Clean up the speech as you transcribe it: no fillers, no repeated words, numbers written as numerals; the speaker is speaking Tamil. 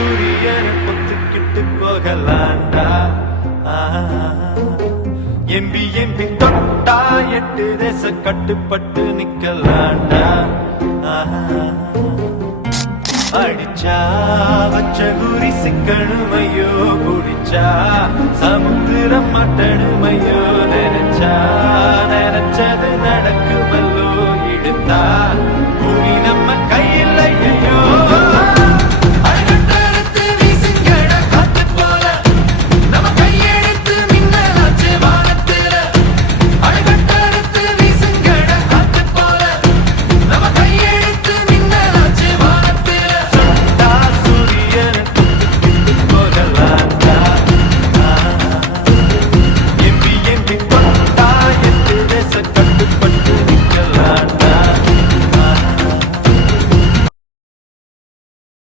சூரியனை பொத்துக்கிட்டு போகலாண்டா. எம்பி எம்பி தொட்டா 8 தேச கட்டுப்பட்டு நிக்கலாண்டா. அடிச்சா வச்ச குறி சிக்கணுமையோ, குடிச்சா சமுத்திரம் மட்டணுமையோ, நினைச்சா நினைச்சது நடக்குமல்லோ, இழுத்தா